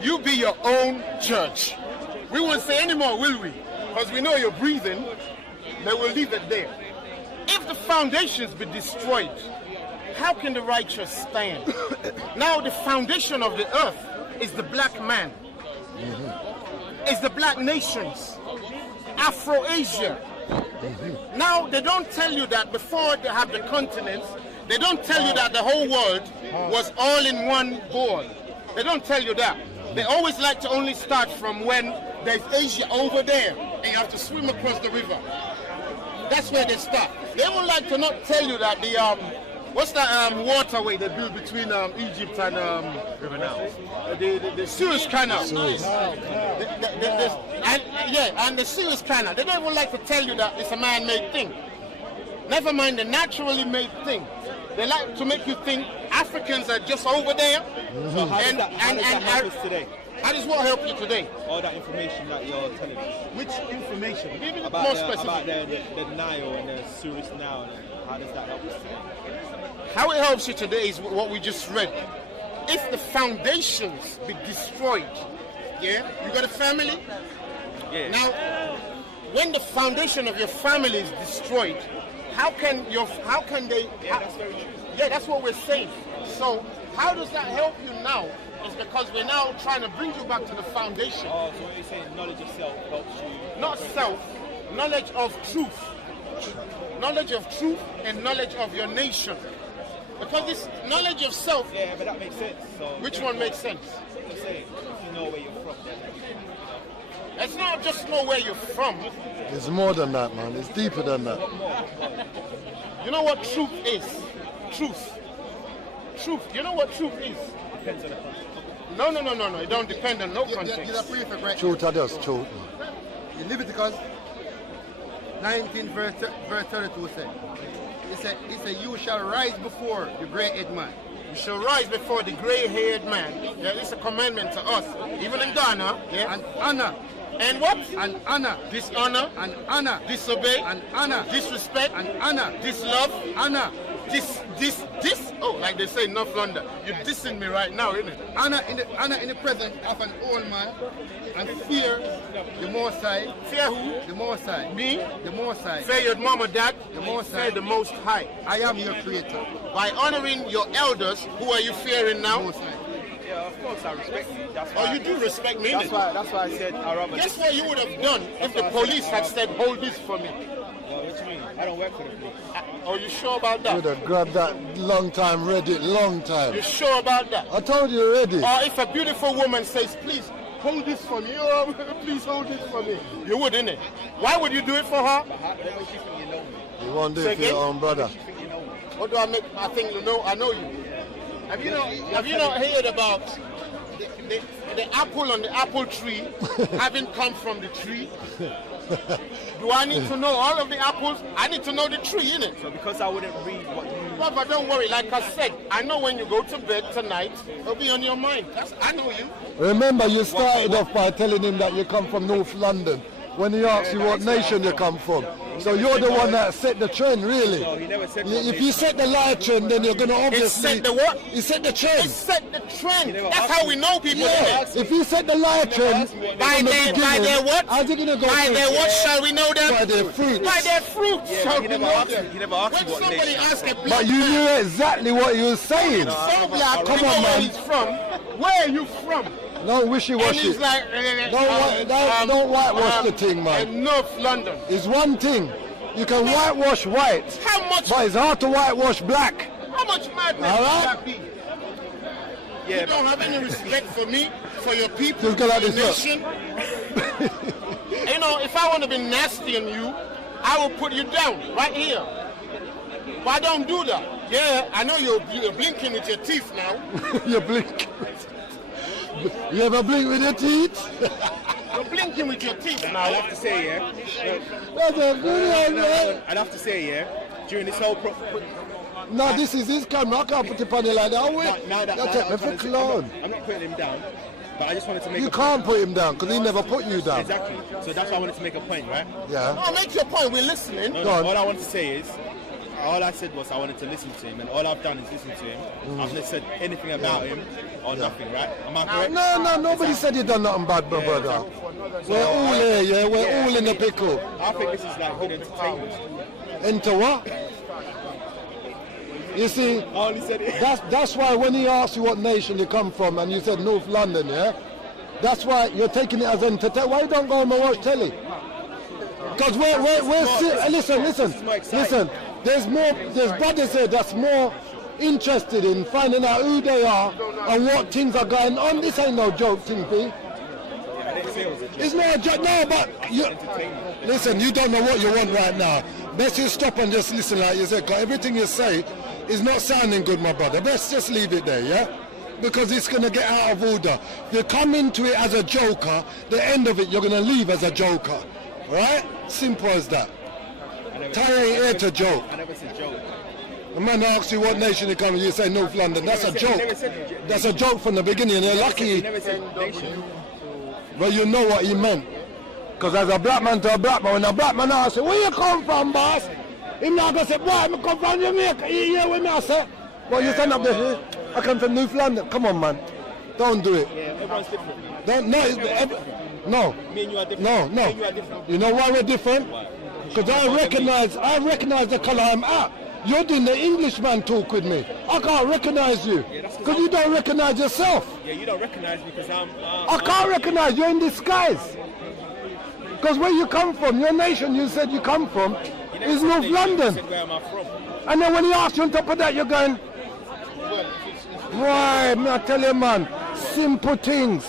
You be your own judge. We won't say anymore, will we? Because we know you're breathing. Then we'll leave it there. If the foundations be destroyed, how can the righteous stand? Now the foundation of the earth is the black man. It's the black nations. Afro-Asia. Now they don't tell you that before they have the continents, they don't tell you that the whole world was all in one ball. They don't tell you that. They always like to only start from when there's Asia over there and you have to swim across the river. That's where they start. They would like to not tell you that the what's that waterway they built between Egypt and River now. the Suez Canal. And the Suez Canal. They don't even like to tell you that it's a man-made thing. Never mind the naturally made thing. They like to make you think Africans are just over there. So how does that help us today? How does what help you today? All that information that you're telling us. Which information? Give it About more the, specific. about the Nile and the Suez now. How does that help us today? How it helps you today is what we just read. If the foundations be destroyed, yeah, you got a family? Yeah. Now, when the foundation of your family is destroyed, how can they? That's very true. Yeah, that's what we're saying. So, how does that help you now? It's because we're now trying to bring you back to the foundation. Oh, so what you're saying, knowledge of self helps you. Not self, knowledge of truth. Knowledge of truth and knowledge of your nation. Because this knowledge of self, Yeah, but that makes sense. So which one makes sense? I'm just saying, if you know where you're from, then It's not just know where you're from. It's more than that, man. It's deeper than that. You know what truth is? Truth. Truth. You know what truth is? depends on the context. No. It don't depend on no context. Get a prefix right Truth are just truth. in Leviticus 19 verse 32 said, it said, you shall rise before the gray-headed man. You shall rise before the gray-haired man. Yeah, it's a commandment to us. Even in Ghana. Yeah. And honor. And what? And honor. Dishonor. And honor. Disobey. And honor. Disrespect. And honor. Dislove. Honor. This. Oh, like they say in North London. You're dissing me right now, isn't it? Honor in the presence of an old man, and fear the Most High. Fear who? The Most High. Me? The Most High. Fear your mom or dad. The Most Fear High. the Most High. I am your creator. By honoring your elders, who are you fearing The now? Most High. Yeah, of course I respect you. That's Oh, why. you do respect me, That's innit? why I said I rather. Guess what you would have done if the police had said, hold this for me? What do you mean? I don't work for the police. Are you sure about You'd that? have grabbed that long time, read it long time. You sure about that? I told you already. Or if a beautiful woman says, please hold this for me, oh, please hold this for me, you would, innit? Why would you do it for her? What makes you think you know me? You won't do Say it for your again? own brother. Think you know me? What do I make? I think you know. I know you. Have you not heard about the apple on the apple tree having come from the tree? Do I need to know all of the apples? I need to know the tree, innit? So because I wouldn't read what you. But don't worry. Like I said, I know when you go to bed tonight, it'll be on your mind. I know you. Remember, you started off by telling him that you come from North London when he asked you what nation you come from. So you're the one that set the trend, really. No, he never said. If you set the light trend, then you're going to obviously... It set the what? You set the It trend. set the trend. That's how we know people, Yeah, innit? if you set the light trend... By their what? How's it going to go? By their what shall we know them? By their fruits. By their fruits shall he we never know asked them. you- he never asked When you what somebody nation asks a But black you man, knew exactly what he was saying. so black, Come you know on, where man. he's from. Where are you from? No And wishy-washy. he's like, Don't whitewash the thing, man. in North London. It's one thing. You can whitewash white, How much? but it's hard to whitewash black. How much madness All would right. that be? Yeah, You don't have any respect for me, for your people, Just go for like your this, nation. You know, if I want to be nasty on you, I will put you down right here. But I don't do that. Yeah, I know you're blinking with your teeth now. You blink. You ever blink with your teeth? You're blinking with your teeth I'd now. have to say, yeah. That's a good one, man. I'd have to say, yeah. During this whole No, this is his camera. I can't put it on you like that. Wait. now that That's it, I'm me trying for to- clown. I'm not putting him down, but I just wanted to make You a can't put him down because he never put you down. Exactly. So that's why I wanted to make a point, right? Yeah. Oh, make your point. We're listening. No, Go on. all I wanted to say is, all I said was I wanted to listen to him, and all I've done is listen to him. I've not said anything about him or nothing, right? Am I correct? No, nobody said you done nothing bad, my brother. We're all here, yeah? We're all in the pickle. I think this is like good entertainment. Into what? You see, I only said it. that's why when he asked you what nation you come from and you said North London, yeah? That's why you're taking it as entertainment. Why you don't go home and watch telly? Because listen. There's brothers here that's more interested in finding out who they are and what things are going on. This ain't no joke thing, P. It's not a joke, no, but listen, you don't know what you want right now. Best you stop and just listen like you said, 'cause everything you say is not sounding good, my brother. Best just leave it there, yeah? Because it's going to get out of order. If you come into it as a joker, the end of it, you're going to leave as a joker. Right? Simple as that. Ty ain't here to joke. I never said joke. The man asks you what nation you come from, you say North London. That's a joke. That's a joke from the beginning, and you're He lucky. never said nation. Well, you know what he meant. Because as a black man to a black man, when a black man asks you, where you come from, boss? Him not going to say, boy, I come from Jamaica. You hear what me I say? Well, you stand up there, I come from North London. Come on, man. Don't do it. Yeah, everyone's different. Don't, no, Me and you are different. no, Me and you are different. You know why we're different? Because I recognize the color I'm at. You're doing the Englishman talk with me. I can't recognize you. Because you don't recognize yourself. Yeah, you don't recognize me because I can't recognize you in disguise. Because where you come from, your nation you said you come from, is North London. Where am I from? And then when he asks you on top of that, you're going, right, me I tell you, man, simple things.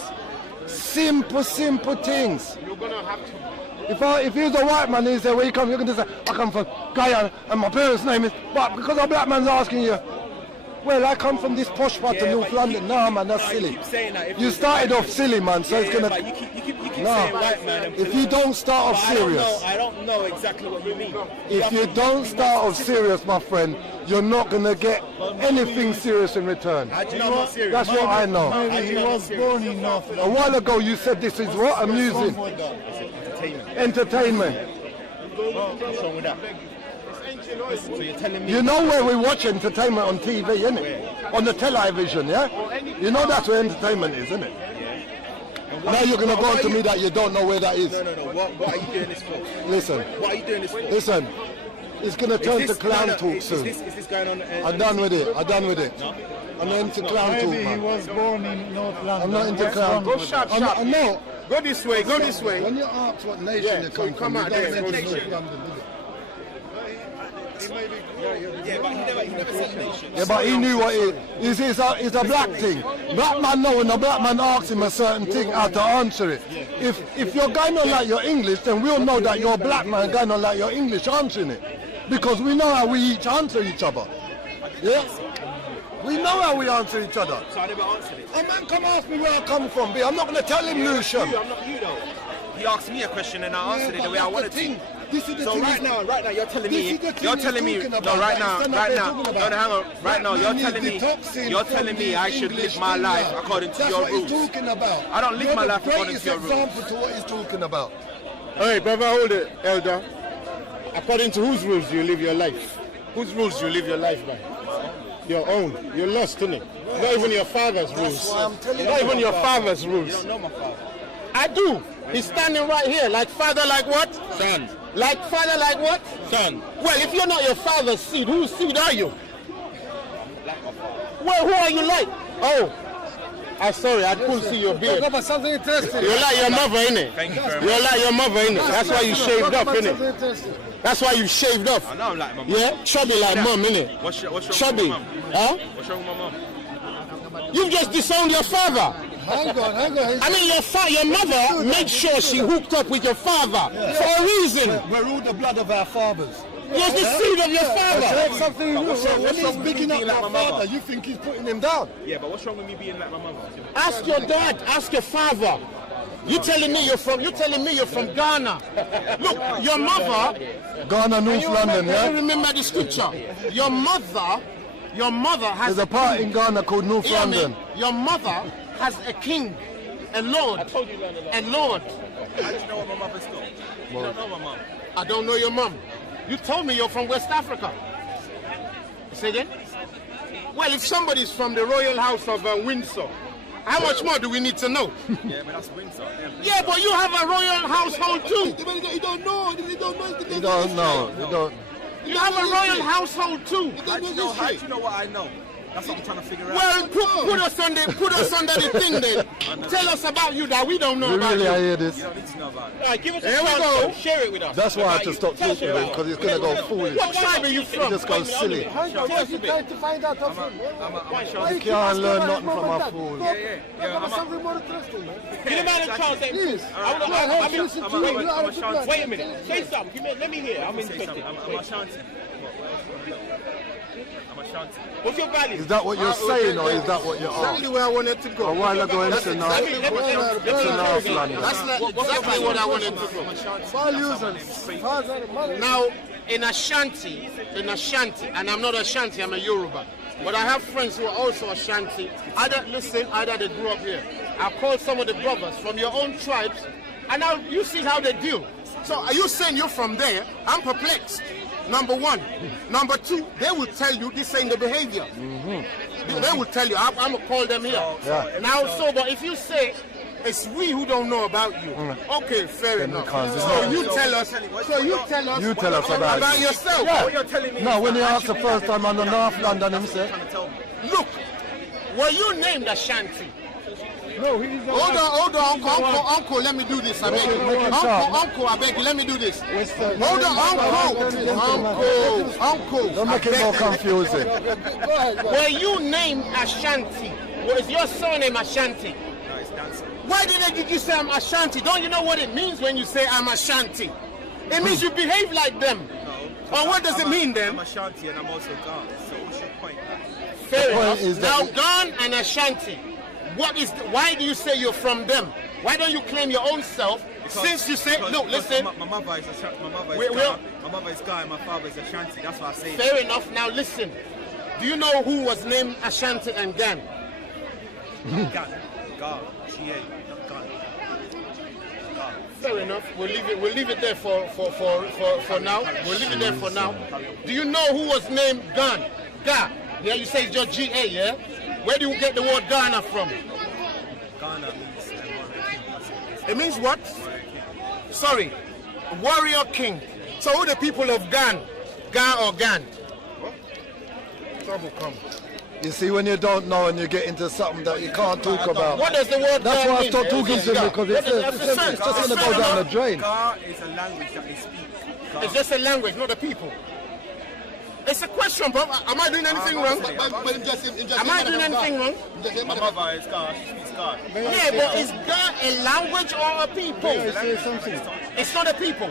Simple things. You're going to have to. If he was a white man, he said, where you come, you're going to say, I come from Guyana, and my parents' name is, but because a black man's asking you, well, I come from this posh part of North London. No, man, that's silly. You keep saying that. You started off silly, man, so it's going But to... you keep No. saying white man. And If you don't start off But serious, I don't know exactly what you mean. if you don't start off serious, my friend, you're not going to get anything serious in return. How do you know I'm not serious? That's what I know. Maybe he was born in North A while ago you said this is what? Amusing. Entertainment. Entertainment. What's wrong with that? So you're telling me... You know where we watch entertainment on TV, innit? On the television, yeah? You know that's where entertainment is, isn't it? Now you're going to go on to me that you don't know where that is. No. What are you doing this for? Listen. What are you doing this for? Listen. it's going to turn to clown talk soon. Is this going on? I'm done with it. I'm done with it. No? I'm not into clown talk, Maybe he man. was born in North London. I'm not into clown Go talk. sharp, I'm sharp. not, no. Go this way, go this way. When you ask what nation Yeah, you so come you come from, out you don't there, mention go North London, do you? Yeah, but he never said nation. Yeah, but he knew what it is. It's a black thing. Black man know when a black man asks him a certain thing how to answer it. If you're going on like you're English, then we'll know that you're black man going on like you're English answering it. Because we know how we each answer each other. Yeah? We know how we answer each other. So I never answered it. A man come ask me where I come from, B. I'm not going to tell him, Lucian. I'm not you though. He asked me a question and I answered it the way I wanted to. This is the So thing. right now, you're telling me, This is the thing you're telling me, he's talking no, about, right that now, he's talking about. no, hang on, right now, you're Man is telling me I should live my life according to your rules. That's what he's talking about. I don't live my life according to your rules. You're the greatest example to what he's talking about. Hey, brother, hold it, elder. According to whose rules do you live your life? Whose rules do you live your life by? Your own. You're lost, innit? Not even your father's rules. why I'm telling Not you. even your father's rules. You don't know my father. I do. He's standing right here. Like father, like what? Son. Like father, like what? Son. Well, if you're not your father's seed, whose seed are you? Like my father. Well, who are you like? Oh, I'm sorry, I couldn't see your beard. But something interesting. You're like your mother, innit? Thank you very much. You're like your mother, innit? That's why you shaved up, innit? Interesting. That's why you shaved off. I know I'm like my mum. Yeah? Chubby like mum, innit? What's wrong Chubby. with my mum? Huh? What's wrong with my mum? You've just disowned your father. Hang on. I mean, your mother made sure she hooked up with your father for a reason. We're all the blood of our fathers. You're the seed of your father. That's something you do. So when what's he's wrong with picking me up being that like my father, mother? you think he's putting him down. Yeah, but what's wrong with me being like my mother? Ask your dad. Ask your father. You telling me you're from Ghana? Look, your mother. Ghana, North London, You yeah? remember the scripture. Your mother has There's a part in Ghana called North Hear me. London. Your mother has a king, a lord, a lord. How do you know what my mother's got? You don't know my mum. I don't know your mom. You told me you're from West Africa. Say again? Well, if somebody's from the royal house of Windsor, how much more do we need to know? Yeah, but that's Windsor. Yeah, but you have a royal household too. You don't know. You don't. You have a royal household too. How do you know what I know? That's what I'm trying to figure out. Well, put us under the thing then. Tell us about you that we don't know about Really, I you. hear this. You don't need to know about it. All right, give us a Here we chance go. to share it with us. That's why I had to About stop you. Tell us talking about because it's going to go foolish. What tribe are you It from? just goes silly. Tell us a bit. You can't learn nothing from a fool. Yeah. Something more interesting, man. Give the man a chance. Please. Wait a minute. Say something. Let me hear. I'm interested. I'm Ashanti. I'm Ashanti. What's your value? Is that what you're saying or is that what you're Exactly asking? where I wanted to go. A while ago, I said no. Exactly North London. That's exactly what I wanted to go. Now, in Ashanti, and I'm not Ashanti, I'm a Yoruba. But I have friends who are also Ashanti. Either they grew up here. I'll call some of the brothers from your own tribes, and now you see how they deal. So are you saying you're from there? I'm perplexed. Number one. Number two, they will tell you this ain't the behavior. They will tell you, I'm going to call them here. Yeah. Now, but if you say, it's we who don't know about you. Okay, fair enough. So you tell us about yourself. Yeah. What you're telling me No, is when he that asked the first time on the North London himself. trying to tell me. Look, were you named Ashanti? No, he's Hold on, uncle, let me do this, I beg you. Uncle, I beg you, let me do this. Hold on, uncle. Don't make it more confusing. Were you named Ashanti? Was your surname Ashanti? No, it's dancing. Why did you say I'm Ashanti? Don't you know what it means when you say I'm Ashanti? It means you behave like them. Or what does it mean then? I'm Ashanti and I'm also Ghana. So what's your point? Fair point enough. is Now, that- Ghan and Ashanti, why do you say you're from them? Why don't you claim your own self? Since you say, look, listen. My mother is Ashanti. My mother Wait, is Ghana. My mother is Ghana. My father is Ashanti. That's what I say. Fair enough. Now listen. Do you know who was named Ashanti and Ghan? Ghana. G-A. Not Ghana. Fair enough. We'll leave it there for now. We'll leave it there for now. Do you know who was named Ghan? Ga. Yeah, you say it's just G-A, yeah? Where do you get the word Ghana from? Ghana means warrior king. That's it. It means what? Warrior king. Sorry, warrior king. So who the people of Ghan? Ga or Gan? Trouble come. You see, when you don't know and you get into something that you can't talk about. What does the word That's Ga why I mean? stopped talking to you, because it's just going to go down the drain. Ga is a language that they speak. Ga. It's just a language, not a people. It's a question, bro. Am I doing anything wrong? Am I doing anything wrong? My mother is Ga. She speaks Ga. Yeah, but is Ga a language or a people? It's not a people.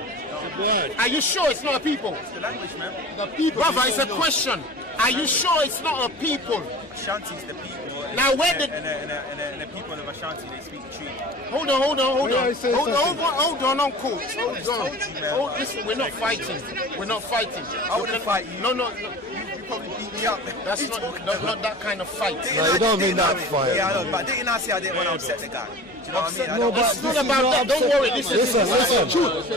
Are you sure it's not a people? It's the language, man. The people. Brother, it's a question. Are you sure it's not a people? Ashanti is the people. Now, where did... And the people of Ashanti, they speak Tree. Hold on. Hold on, Uncle. Listen, we're not fighting. I wouldn't fight you. No. You probably beat me up. That's not that kind of fight. No, you don't mean that fight. Yeah, I know, but didn't I say I didn't want to upset the guy? Do you know what I mean? No, but It's not about that. Don't worry.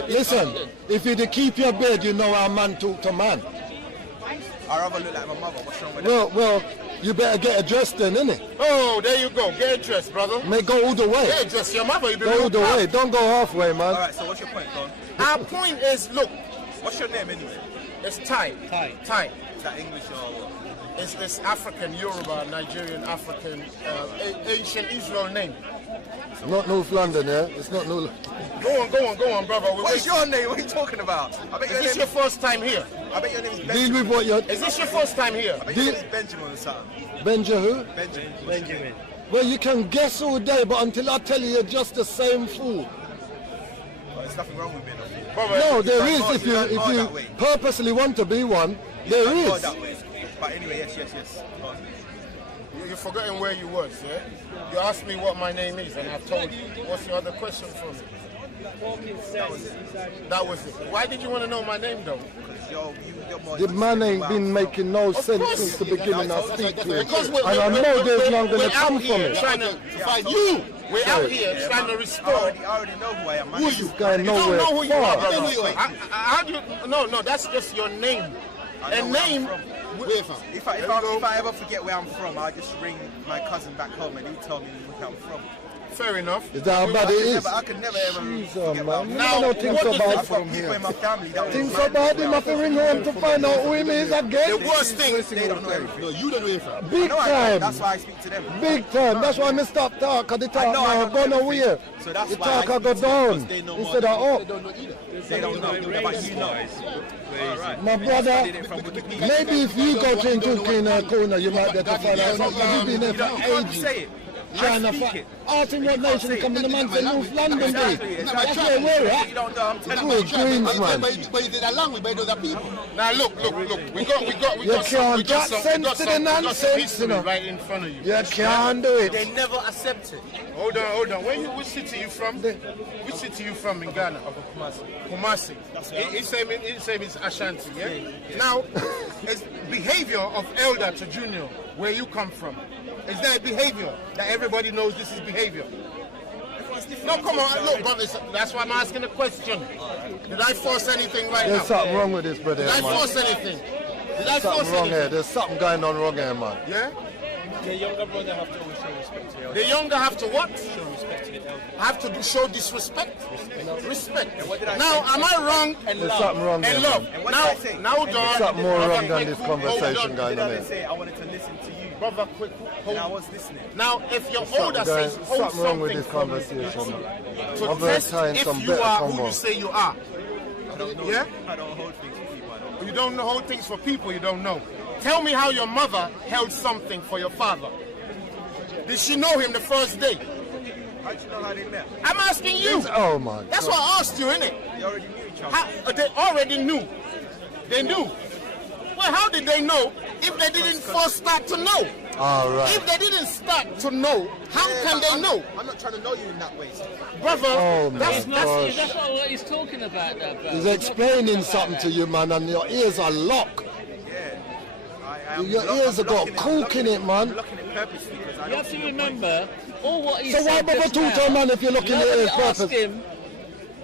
Listen. If you keep your bed, you know how man talk to man. I'd rather look like my mother. What's wrong with that? Well, you better get addressed then, innit? Oh, there you go. Get dressed, brother. May go all the way. Get dressed. Your mother, you be Go all the way. Don't go halfway, man. Alright, so what's your point, Don? Our point is, look, What's your name anyway? it's Thai. Thai. Is that English or what? It's African, Yoruba, Nigerian, African, ancient Israel name. Not North London, yeah? It's not North. Go on, brother. What's your name? What are you talking about? I bet Is this your first time here? I bet your name is Deal Benjamin. with what you're... Is this your first time here? I bet your name is Benjamin or something. Benja who? Benjamin. Well, you can guess all day, but until I tell you, you're just the same fool. Well, there's nothing wrong with being a fool. Brother, No, there Thank is. God If you don't go you that way. purposely want to be one, there Thank God is. that way. But anyway, yes. Go on. You're forgetting where you was, yeah? You asked me what my name is, and I told you. What's your other question for me? That was it. Why did you want to know my name, though? You're more The man ain't been making no sense course. since the beginning I speak to him. Because And I know there's none going to come from it. Trying to fight you. We're out here trying to I restore. already know who I am. Who is this guy You don't nowhere know who you are, far? brother. How do you? No, that's just your name. A name. If I ever forget where I'm from, I'll just ring my cousin back home and he'll tell me where I'm from. Fair enough. Is that how bad it is? I could never ever Jesus, forget where I'm man. from. Now, I don't think what so does bad the- from People in here. my family that Think was so bad, him have to ring home to find out who him is The again. worst thing. they don't know everything. No, you don't know it. Big No, I time. don't. That's why I speak to them. Big time. That's why I stop talk, because the talk I know, I now don't go know nowhere. everything. So that's The why talk I I go speak to down they know instead more. of up. They don't know either. They don't know, but you know. Alright. My brother, maybe if you go to Nkuki in a corner, you might get to find out something. You've been there You for can't ages. say it. Trying to I speak find. it. Ask him what nation he come to the man say North London Day. Exactly. That's where we're at. You don't know. I'm telling Good you. dreams, man. But you did that language, but those are people. Now look. We got You can't get sense to the nonsense, history you know. right in front of you. You can't do it. They never accept it. Hold on. Which city you from? Which city you from in Ghana? Kumasi. He said it's Ashanti, yeah? Now, it's behavior of elder to junior, where you come from. Is there a behavior that everybody knows this is behavior? No, come on, look, brothers, that's why I'm asking the question. Did I force anything right There's now? something wrong with this, brother, Did I man. force anything? Did I force Something wrong here. anything? There's something going on wrong here, man. Yeah? The younger brother have to always show respect to the elder. The younger have to what? Show respect to the elder. Have to show disrespect. Respect. what did I Now, say? am I wrong? There's something wrong here, And man. love. And what did I say? Now, Don. Something more wrong than this Hold on. conversation What going did on I here. say? I wanted to listen to you. Brother, quick. And I Hold. was listening. Now, if your Something older going- says hold something wrong with something this from you, conversation, man. to I'm very test tired, if some you better are who combo. you say you are. I don't know. Yeah? I don't hold things for people. I don't. You don't know hold things for people you don't know. Tell me how your mother held something for your father. Did she know him the first day? How do you know how they met? I'm asking you. Oh, my God. That's why I asked you, innit? They already knew each other. They already knew. They knew. Well, how did they know if they didn't first start to know? All right. If they didn't start to know, how can they know? I'm not trying to know you in that way. Brother, Oh, my that's gosh. That's not what he's talking about, though, bro. He's explaining something to you, man, and your ears are locked. Yeah. Your ears have got blocking coke in it, I'm man. blocking it purposely because I You don't have to see the point. remember, all what he So why said bother just talk to a now, man if you're looking at nobody his asked purpose? him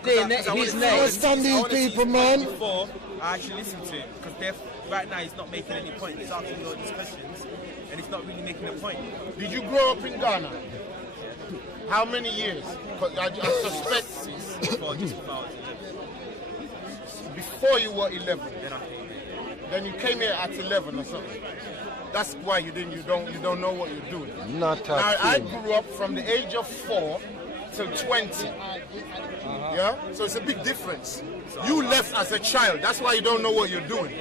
his I name. understand these people, man. Before I actually listened to him because right now he's not making any point. He's asking all these questions and he's not really making a point. Did you grow up in Ghana? How many years? 'Cause I suspect Before I was 11. before you were 11. Then I came here. Then you came here at 11 or something. That's why you don't know what you're doing. Not Now, at I all. grew up from the age of 4 till 20. Yeah? So it's a big difference. You left as a child. That's why you don't know what you're doing.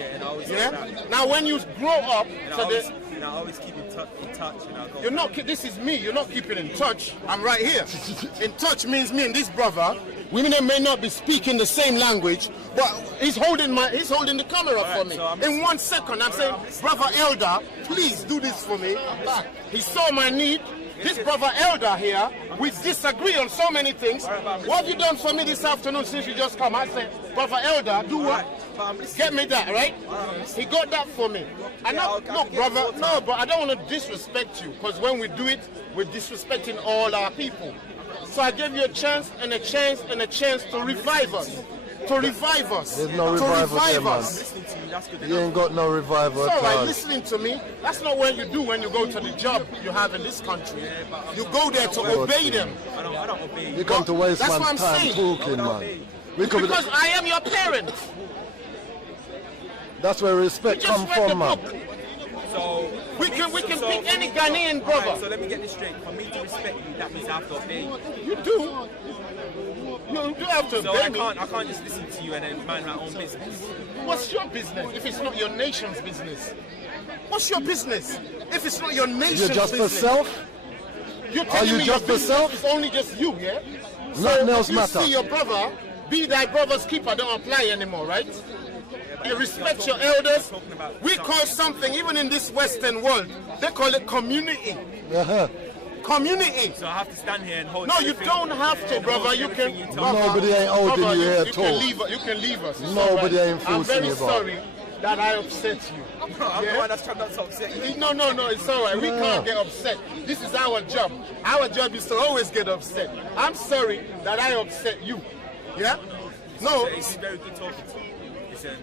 Yeah? Now, when you grow up, I always keep in touch. you're not. This is me. You're not keeping in touch. I'm right here. In touch means me and this brother. We may not be speaking the same language, but he's holding the camera for me. So in 1 second, I'm saying, brother Elder, please do this for me. He saw my need. This brother Elder here, we disagree on so many things. What have you done for me this afternoon since you just come? I said, brother Elder, do what? Get me that, right? He got that for me. And look, brother, no, but I don't want to disrespect you, because when we do it, we're disrespecting all our people. So I gave you a chance and a chance and a chance to revive us. To revive us. There's no revival there, man. You ain't got no revival It's all at right, all. listening to me, that's not what you do when you go to the job you have in this country. You go there to obey them. I don't obey. You come to waste That's what man's I'm time saying. talking, man. We come Because I am your parent. that's where respect Just come read the from, man. book. So We can pick any Ghanaian Alright, brother. so let me get this straight. For me to respect you, that means I have to obey you. You do. You do have to So obey me. I can't just listen to you and then mind my own business. What's your business if it's not your nation's business? What's your business if it's not your nation's You're just for business? self? You're telling you me just your for business self? is only just you, yeah? Nothing else if you matter. see your brother, be thy brother's keeper, don't apply anymore, right? You respect your elders. We call something, even in this Western world, they call it community. Uh-huh. Community. So I have to stand here and hold. No, you everything- don't have to, brother. You can. everything you tell me. Nobody ain't holding brother, you here you at all. can leave. You can leave us. It's Nobody all right. ain't I'm forcing very you, bro. sorry that I upset you. I'm the one that's trying not to upset you. No, it's all right. We can't get upset. This is our job. Our job is to always get upset. I'm sorry that I upset you. Yeah? No. It's very good talking to you. Listen,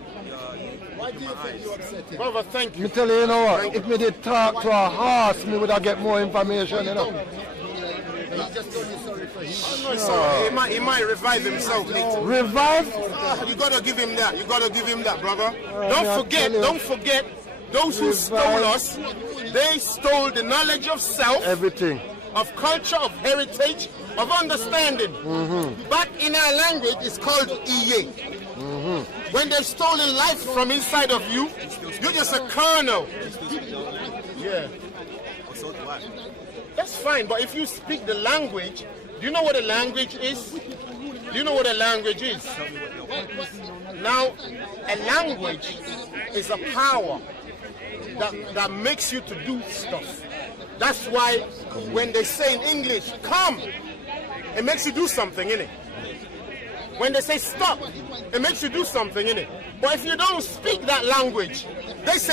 why do you think you upset him? Brother, thank you. Me tell you, you know what? If me did talk to a horse, me would have get more information, you know. He's just only sorry for him. No, it's all right. He might revive himself later. Revive? You gotta give him that. You gotta give him that, brother. I Don't forget, those who stole us, they stole the knowledge of self, Everything. of culture, of heritage, of understanding. Back in our language, it's called Iye. When they've stolen life from inside of you, you're just a kernel. Yeah. So do I. That's fine, but if you speak the language, do you know what a language is? Do you know what a language is? Now, a language is a power that makes you to do stuff. That's why when they say in English, come, it makes you do something, innit? When they say stop, it makes you do something, innit? But if you don't speak that language, they say